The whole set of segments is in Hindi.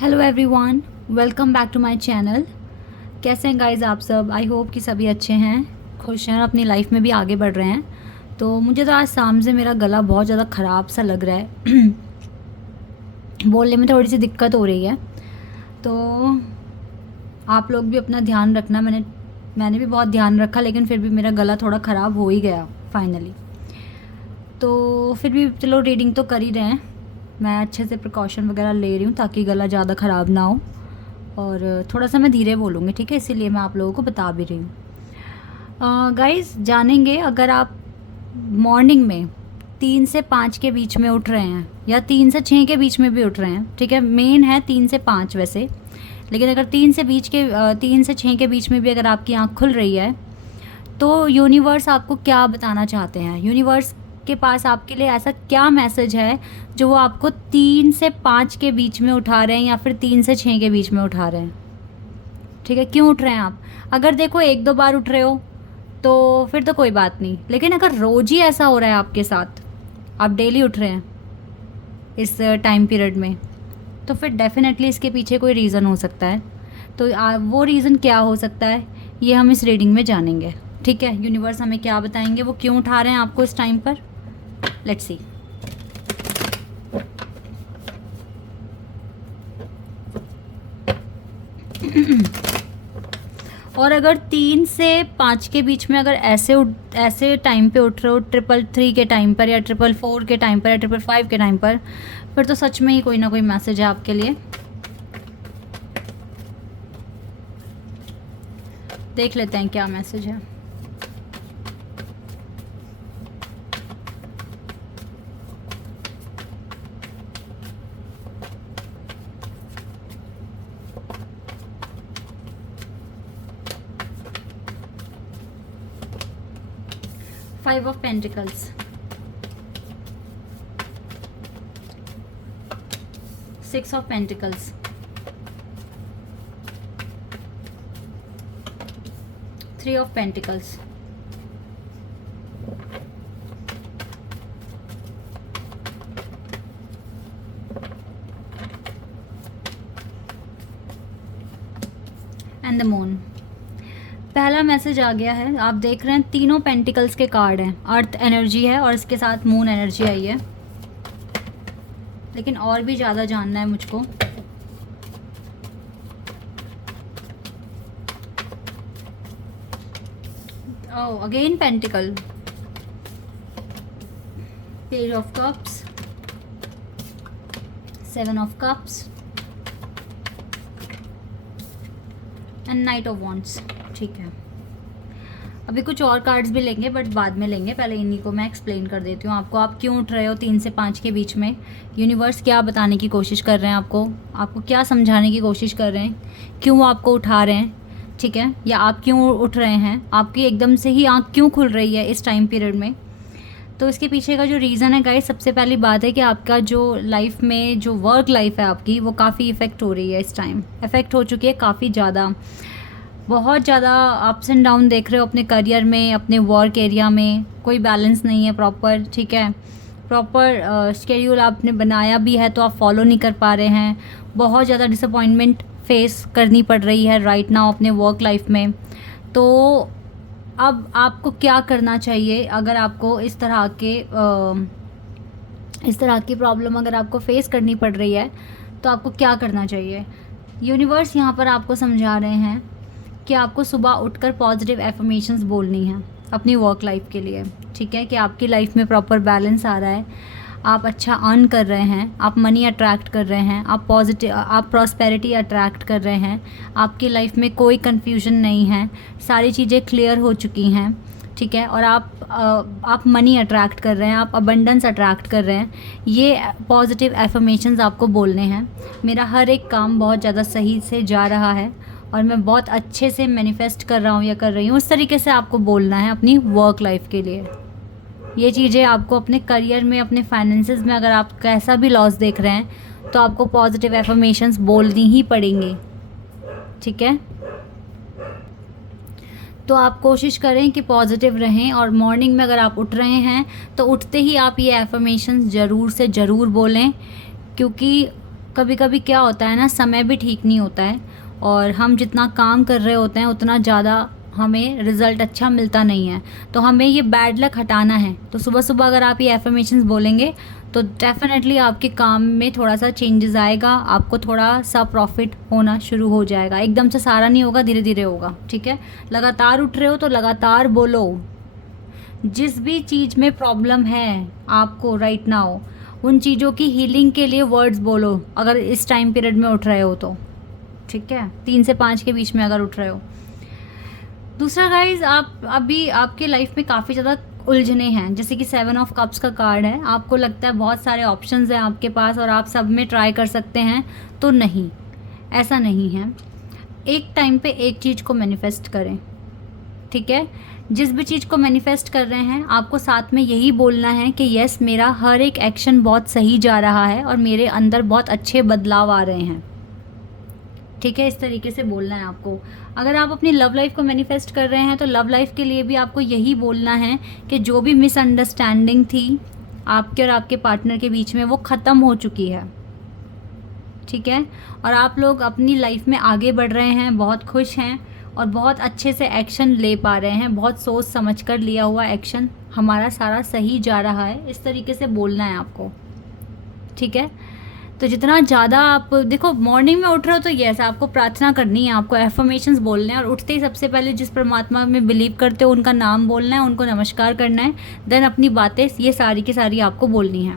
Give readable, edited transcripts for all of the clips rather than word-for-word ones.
Hello everyone, welcome back to my channel. कैसे हैं गाइस आप सब? आई होप कि सभी अच्छे हैं, खुश हैं और अपनी लाइफ में भी आगे बढ़ रहे हैं। तो मुझे तो आज शाम से मेरा गला बहुत ज़्यादा ख़राब सा लग रहा है बोलने में थोड़ी सी दिक्कत हो रही है। तो आप लोग भी अपना ध्यान रखना। मैंने भी बहुत ध्यान रखा, लेकिन फिर भी मेरा गला थोड़ा ख़राब हो ही गया फाइनली। तो फिर भी चलो, रीडिंग तो कर ही रहे हैं। मैं अच्छे से प्रिकॉशन वगैरह ले रही हूँ ताकि गला ज़्यादा ख़राब ना हो, और थोड़ा सा मैं धीरे बोलूँगी, ठीक है? इसीलिए मैं आप लोगों को बता भी रही हूँ। गाइस, जानेंगे, अगर आप मॉर्निंग में 3 से 5 के बीच में उठ रहे हैं या 3 से 6 के बीच में भी उठ रहे हैं, ठीक है? मेन है 3 से 5 वैसे, लेकिन अगर 3 से 6 के बीच में भी अगर आपकी आँख खुल रही है, तो यूनिवर्स आपको क्या बताना चाहते हैं? यूनिवर्स के पास आपके लिए ऐसा क्या मैसेज है जो वो आपको 3 से 5 के बीच में उठा रहे हैं या फिर 3 से 6 के बीच में उठा रहे हैं? ठीक है, क्यों उठ रहे हैं आप? अगर देखो 1-2 बार उठ रहे हो तो फिर तो कोई बात नहीं, लेकिन अगर रोज़ ही ऐसा हो रहा है आपके साथ, आप डेली उठ रहे हैं इस टाइम पीरियड में, तो फिर डेफिनेटली इसके पीछे कोई रीज़न हो सकता है। तो वो रीज़न क्या हो सकता है, ये हम इस रीडिंग में जानेंगे, ठीक है? यूनिवर्स हमें क्या बताएंगे, वो क्यों उठा रहे हैं आपको इस टाइम पर। Let's see. और अगर 3 से 5 के बीच में अगर ऐसे टाइम पे उठ रहे हो, 333 के टाइम पर या 444 के टाइम पर या 555 के टाइम पर, फिर तो सच में ही कोई ना कोई मैसेज है आपके लिए। देख लेते हैं क्या मैसेज है। Five of Pentacles, Six of Pentacles, Three of Pentacles, and the Moon। पहला मैसेज आ गया है। आप देख रहे हैं तीनों पेंटिकल्स के कार्ड हैं। अर्थ एनर्जी है और इसके साथ मून एनर्जी आई है, लेकिन और भी ज़्यादा जानना है मुझको। Oh, again pentacle, page of cups, 7 of cups and knight of wands. ठीक है, अभी कुछ और कार्ड्स भी लेंगे, बट बाद में लेंगे। पहले इन्हीं को मैं एक्सप्लेन कर देती हूँ आपको। आप क्यों उठ रहे हो 3 से 5 के बीच में? यूनिवर्स क्या बताने की कोशिश कर रहे हैं आपको क्या समझाने की कोशिश कर रहे हैं? क्यों वो आपको उठा रहे हैं, ठीक है? या आप क्यों उठ रहे हैं? आपकी एकदम से ही आँख क्यों खुल रही है इस टाइम पीरियड में? तो इसके पीछे का जो रीज़न है गाइस, सबसे पहली बात है कि आपका जो लाइफ में जो वर्क लाइफ है आपकी, वो काफ़ी इफ़ेक्ट हो रही है इस टाइम। इफ़ेक्ट हो चुकी है काफ़ी ज़्यादा, बहुत ज़्यादा अप्स एंड डाउन देख रहे हो अपने करियर में, अपने वर्क एरिया में। कोई बैलेंस नहीं है प्रॉपर, ठीक है? प्रॉपर शेड्यूल आपने बनाया भी है तो आप फॉलो नहीं कर पा रहे हैं। बहुत ज़्यादा डिसअपॉइंटमेंट फेस करनी पड़ रही है राइट नाउ अपने वर्क लाइफ में। तो अब आपको क्या करना चाहिए? अगर आपको इस तरह की प्रॉब्लम अगर आपको फेस करनी पड़ रही है, तो आपको क्या करना चाहिए? यूनिवर्स यहाँ पर आपको समझा रहे हैं कि आपको सुबह उठकर पॉजिटिव एफर्मेशंस बोलनी है अपनी वर्क लाइफ के लिए, ठीक है? कि आपकी लाइफ में प्रॉपर बैलेंस आ रहा है, आप अच्छा अर्न कर रहे हैं, आप मनी अट्रैक्ट कर रहे हैं, आप प्रॉस्पेरिटी अट्रैक्ट कर रहे हैं, आपकी लाइफ में कोई कन्फ्यूजन नहीं है, सारी चीज़ें क्लियर हो चुकी हैं, ठीक है? और आप मनी अट्रैक्ट कर रहे हैं, आप अबंडेंस अट्रैक्ट कर रहे हैं। ये पॉजिटिव एफर्मेशंस आपको बोलने हैं। मेरा हर एक काम बहुत ज़्यादा सही से जा रहा है और मैं बहुत अच्छे से मैनिफेस्ट कर रहा हूँ या कर रही हूँ, उस तरीके से आपको बोलना है अपनी वर्क लाइफ के लिए। ये चीज़ें आपको अपने करियर में, अपने फाइनेंसेस में अगर आप कैसा भी लॉस देख रहे हैं, तो आपको पॉजिटिव एफर्मेशंस बोलनी ही पड़ेंगी, ठीक है? तो आप कोशिश करें कि पॉजिटिव रहें, और मॉर्निंग में अगर आप उठ रहे हैं तो उठते ही आप ये एफर्मेशंस ज़रूर से ज़रूर बोलें, क्योंकि कभी कभी क्या होता है ना, समय भी ठीक नहीं होता है और हम जितना काम कर रहे होते हैं उतना ज़्यादा हमें रिज़ल्ट अच्छा मिलता नहीं है। तो हमें ये बैड लक हटाना है। तो सुबह सुबह अगर आप ये एफर्मेशंस बोलेंगे तो डेफ़िनेटली आपके काम में थोड़ा सा चेंजेस आएगा, आपको थोड़ा सा प्रॉफिट होना शुरू हो जाएगा। एकदम से सारा नहीं होगा, धीरे धीरे होगा, ठीक है। लगातार उठ रहे हो तो लगातार बोलो। जिस भी चीज़ में प्रॉब्लम है आपको राइट नाउ, उन चीज़ों की हीलिंग के लिए वर्ड्स बोलो। अगर इस टाइम पीरियड में उठ रहे हो तो ठीक है, 3 से 5 के बीच में अगर उठ रहे हो। दूसरा गाइज, आप अभी आपके लाइफ में काफ़ी ज़्यादा उलझने हैं, जैसे कि 7 ऑफ कप्स का कार्ड है। आपको लगता है बहुत सारे ऑप्शंस हैं आपके पास और आप सब में ट्राई कर सकते हैं, तो नहीं, ऐसा नहीं है। एक टाइम पे एक चीज़ को मैनिफेस्ट करें, ठीक है। जिस भी चीज़ को मैनिफेस्ट कर रहे हैं आपको साथ में यही बोलना है कि यस, मेरा हर एक एक्शन बहुत सही जा रहा है और मेरे अंदर बहुत अच्छे बदलाव आ रहे हैं, ठीक है। इस तरीके से बोलना है आपको। अगर आप अपनी लव लाइफ को मैनिफेस्ट कर रहे हैं तो लव लाइफ के लिए भी आपको यही बोलना है कि जो भी मिसअंडरस्टैंडिंग थी आपके और आपके पार्टनर के बीच में वो ख़त्म हो चुकी है, ठीक है। और आप लोग अपनी लाइफ में आगे बढ़ रहे हैं, बहुत खुश हैं और बहुत अच्छे से एक्शन ले पा रहे हैं। बहुत सोच समझ कर लिया हुआ एक्शन हमारा सारा सही जा रहा है, इस तरीके से बोलना है आपको, ठीक है। तो जितना ज़्यादा आप देखो, मॉर्निंग में उठ रहे हो तो यस, आपको प्रार्थना करनी है, आपको एफर्मेशंस बोलने हैं और उठते ही सबसे पहले जिस परमात्मा में बिलीव करते हो उनका नाम बोलना है, उनको नमस्कार करना है, देन अपनी बातें ये सारी की सारी आपको बोलनी है।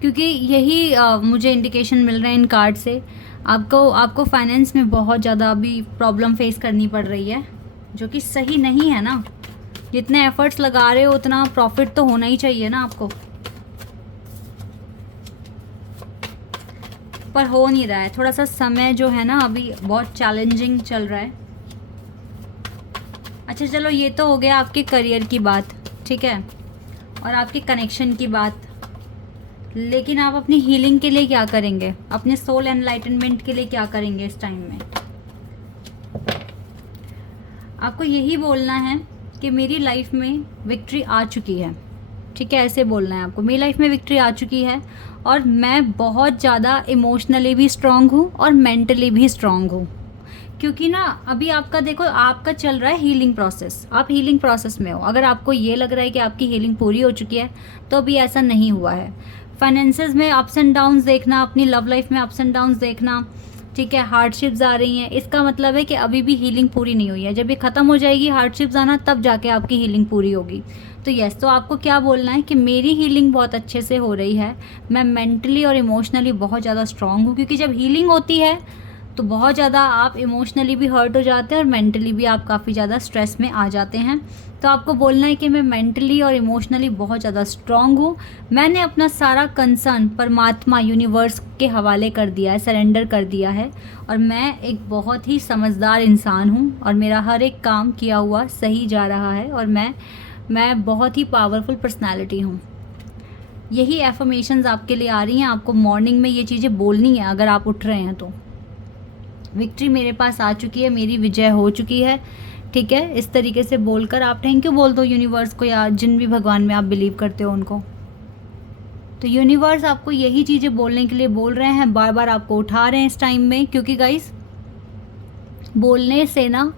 क्योंकि यही मुझे इंडिकेशन मिल रहे हैं इन कार्ड से। आपको फाइनेंस में बहुत ज़्यादा अभी प्रॉब्लम फेस करनी पड़ रही है, जो कि सही नहीं है ना। जितने एफर्ट्स लगा रहे हो उतना प्रॉफिट तो होना ही चाहिए ना आपको, पर हो नहीं रहा है। थोड़ा सा समय जो है ना अभी बहुत चैलेंजिंग चल रहा है। अच्छा चलो, ये तो हो गया आपके करियर की बात, ठीक है, और आपके कनेक्शन की बात। लेकिन आप अपनी हीलिंग के लिए क्या करेंगे, अपने सोल एनलाइटनमेंट के लिए क्या करेंगे इस टाइम में? आपको यही बोलना है कि मेरी लाइफ में विक्ट्री आ चुकी है, ठीक है। ऐसे बोलना है आपको, मेरी लाइफ में विक्ट्री आ चुकी है और मैं बहुत ज़्यादा इमोशनली भी स्ट्रांग हूँ और मेंटली भी स्ट्रांग हूँ। क्योंकि ना अभी आपका देखो, आपका चल रहा है हीलिंग प्रोसेस, आप हीलिंग प्रोसेस में हो। अगर आपको ये लग रहा है कि आपकी हीलिंग पूरी हो चुकी है तो अभी ऐसा नहीं हुआ है। फाइनेंसेस में अप्स एंड डाउन्स देखना, अपनी लव लाइफ में अप्स एंड डाउन्स देखना, ठीक है, हार्डशिप्स आ रही हैं, इसका मतलब है कि अभी भी हीलिंग पूरी नहीं हुई है। जब ये ख़त्म हो जाएगी हार्डशिप्स आना, तब जाके आपकी हीलिंग पूरी होगी। तो यस, तो आपको क्या बोलना है कि मेरी हीलिंग बहुत अच्छे से हो रही है, मैं मेंटली और इमोशनली बहुत ज़्यादा स्ट्रांग हूँ। क्योंकि जब हीलिंग होती है तो बहुत ज़्यादा आप इमोशनली भी हर्ट हो जाते हैं और मेंटली भी आप काफ़ी ज़्यादा स्ट्रेस में आ जाते हैं। तो आपको बोलना है कि मैं मेंटली और इमोशनली बहुत ज़्यादा स्ट्रांग हूँ। मैंने अपना सारा कंसर्न परमात्मा यूनिवर्स के हवाले कर दिया है, सरेंडर कर दिया है, और मैं एक बहुत ही समझदार इंसान हूँ और मेरा हर एक काम किया हुआ सही जा रहा है और मैं बहुत ही पावरफुल पर्सनैलिटी हूँ। यही एफर्मेशंस आपके लिए आ रही हैं। आपको मॉर्निंग में ये चीज़ें बोलनी है अगर आप उठ रहे हैं तो। विक्ट्री मेरे पास आ चुकी है, मेरी विजय हो चुकी है, ठीक है। इस तरीके से बोलकर आप थैंक यू बोल दो यूनिवर्स को या जिन भी भगवान में आप बिलीव करते हो उनको। तो यूनिवर्स आपको यही चीज़ें बोलने के लिए बोल रहे हैं, बार बार आपको उठा रहे हैं इस टाइम में। क्योंकि गाइस, बोलने से ना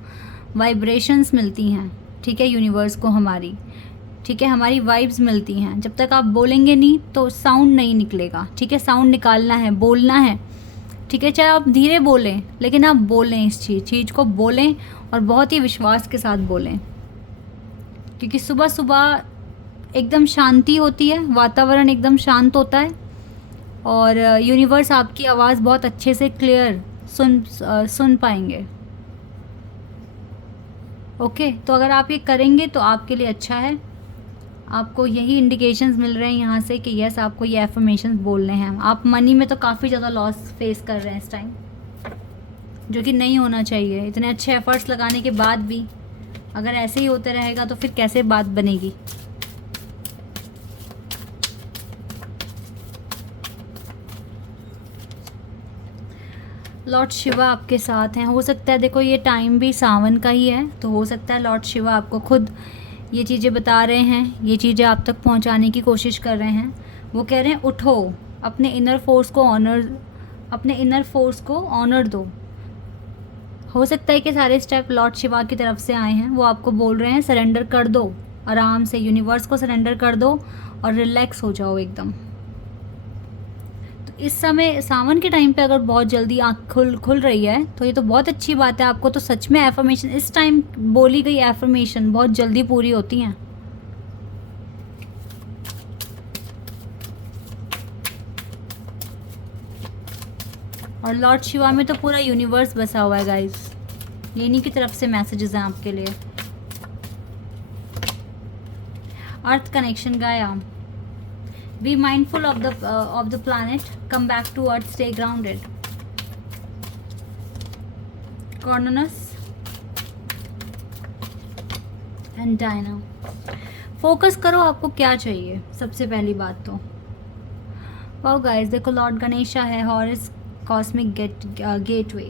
वाइब्रेशंस मिलती हैं, ठीक है, यूनिवर्स को हमारी, ठीक है, हमारी वाइब्स मिलती हैं। जब तक आप बोलेंगे नहीं तो साउंड नहीं निकलेगा, ठीक है। साउंड निकालना है, बोलना है, ठीक है। चाहे आप धीरे बोलें लेकिन आप बोलें, इस चीज़ को बोलें और बहुत ही विश्वास के साथ बोलें। क्योंककि सुबह सुबह एकदम शांति होती है, वातावरण एकदम शांत होता है और यूनिवर्स आपकी आवाज़ बहुत अच्छे से क्लियर सुन पाएंगे। ओके, तो अगर आप ये करेंगे तो आपके लिए अच्छा है। आपको यही इंडिकेशंस मिल रहे हैं यहाँ से कि यस, आपको ये एफर्मेशंस बोलने हैं। आप मनी में तो काफ़ी ज़्यादा लॉस फेस कर रहे हैं इस टाइम, जो कि नहीं होना चाहिए। इतने अच्छे एफर्ट्स लगाने के बाद भी अगर ऐसे ही होते रहेगा तो फिर कैसे बात बनेगी। लॉर्ड शिवा आपके साथ हैं। हो सकता है, देखो ये टाइम भी सावन का ही है, तो हो सकता है लॉर्ड शिवा आपको खुद ये चीज़ें बता रहे हैं, ये चीज़ें आप तक पहुंचाने की कोशिश कर रहे हैं। वो कह रहे हैं उठो, अपने इनर फोर्स को ऑनर दो। हो सकता है कि सारे स्टेप लॉर्ड शिवा की तरफ से आए हैं, वो आपको बोल रहे हैं सरेंडर कर दो, आराम से यूनिवर्स को सरेंडर कर दो और रिलैक्स हो जाओ एकदम। तो इस समय सावन के टाइम पे अगर बहुत जल्दी आँख खुल रही है तो ये तो बहुत अच्छी बात है। आपको तो सच में एफर्मेशन, इस टाइम बोली गई एफर्मेशन बहुत जल्दी पूरी होती हैं। और लॉर्ड शिवा में तो पूरा यूनिवर्स बसा हुआ है गाइस, इन्हीं की तरफ से मैसेजेस हैं आपके लिए। Earth connection Gaia, be mindful of the planet, come back to earth, stay grounded. कॉर्नस एंड डायना, फोकस करो आपको क्या चाहिए सबसे पहली बात तो। वाओ गाइस, देखो लॉर्ड गणेशा है, Horus cosmic gateway.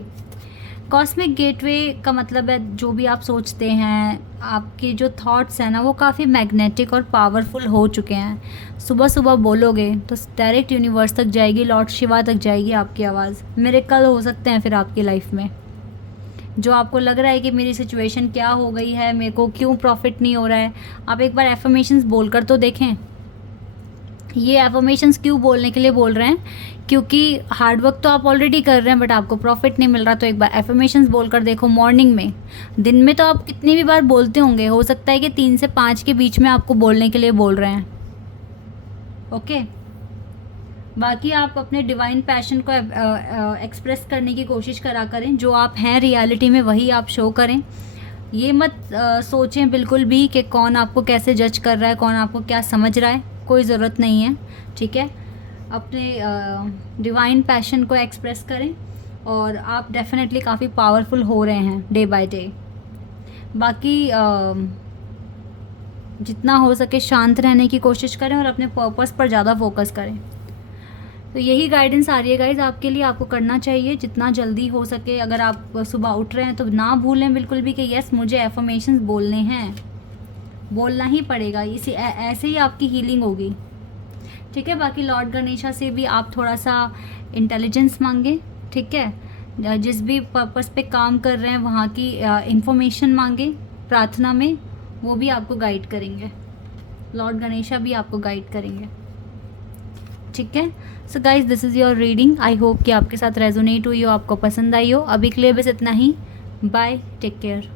Cosmic gateway का मतलब है जो भी आप सोचते हैं, आपके जो थॉट्स हैं ना वो काफ़ी मैग्नेटिक और पावरफुल हो चुके हैं। सुबह सुबह बोलोगे तो डायरेक्ट यूनिवर्स तक जाएगी, लॉर्ड शिवा तक जाएगी आपकी आवाज़। मिरेकल हो सकते हैं फिर आपकी लाइफ में। जो आपको लग रहा है कि मेरी सिचुएशन क्या हो गई है, मेरे को क्यों प्रॉफिट नहीं हो रहा है, आप एक बार एफर्मेशंस बोलकर तो देखें। ये एफर्मेशंस क्यों बोलने के लिए बोल रहे हैं, क्योंकि हार्ड वर्क तो आप ऑलरेडी कर रहे हैं बट आपको प्रॉफिट नहीं मिल रहा। तो एक बार एफर्मेशंस बोलकर देखो मॉर्निंग में। दिन में तो आप कितनी भी बार बोलते होंगे, हो सकता है कि 3 से 5 के बीच में आपको बोलने के लिए बोल रहे हैं। ओके, बाकी आप अपने डिवाइन पैशन को एक्सप्रेस करने की कोशिश करा करें। जो आप हैं रियलिटी में वही आप शो करें। ये मत सोचें बिल्कुल भी कि कौन आपको कैसे जज कर रहा है, कौन आपको क्या समझ रहा है, कोई ज़रूरत नहीं है। ठीक है, अपने डिवाइन पैशन को एक्सप्रेस करें और आप डेफिनेटली काफ़ी पावरफुल हो रहे हैं डे बाय डे। बाकी जितना हो सके शांत रहने की कोशिश करें और अपने पर्पस पर ज़्यादा फोकस करें। तो यही गाइडेंस आ रही है गाइज आपके लिए। आपको करना चाहिए जितना जल्दी हो सके। अगर आप सुबह उठ रहे हैं तो ना भूलें बिल्कुल भी कि यस मुझे एफर्मेशंस बोलने हैं, बोलना ही पड़ेगा। इसी ऐसे ही आपकी हीलिंग होगी। ठीक है, बाकी लॉर्ड गणेशा से भी आप थोड़ा सा इंटेलिजेंस मांगे। ठीक है, जिस भी पर्पस पे काम कर रहे हैं वहाँ की इंफॉर्मेशन मांगे प्रार्थना में, वो भी आपको गाइड करेंगे। लॉर्ड गणेशा भी आपको गाइड करेंगे। ठीक है, so guys this is your reading. I hope कि आपके साथ रेजोनेट हुई हो, आपको पसंद आई हो। अभी के लिए बस इतना ही। Bye, take care.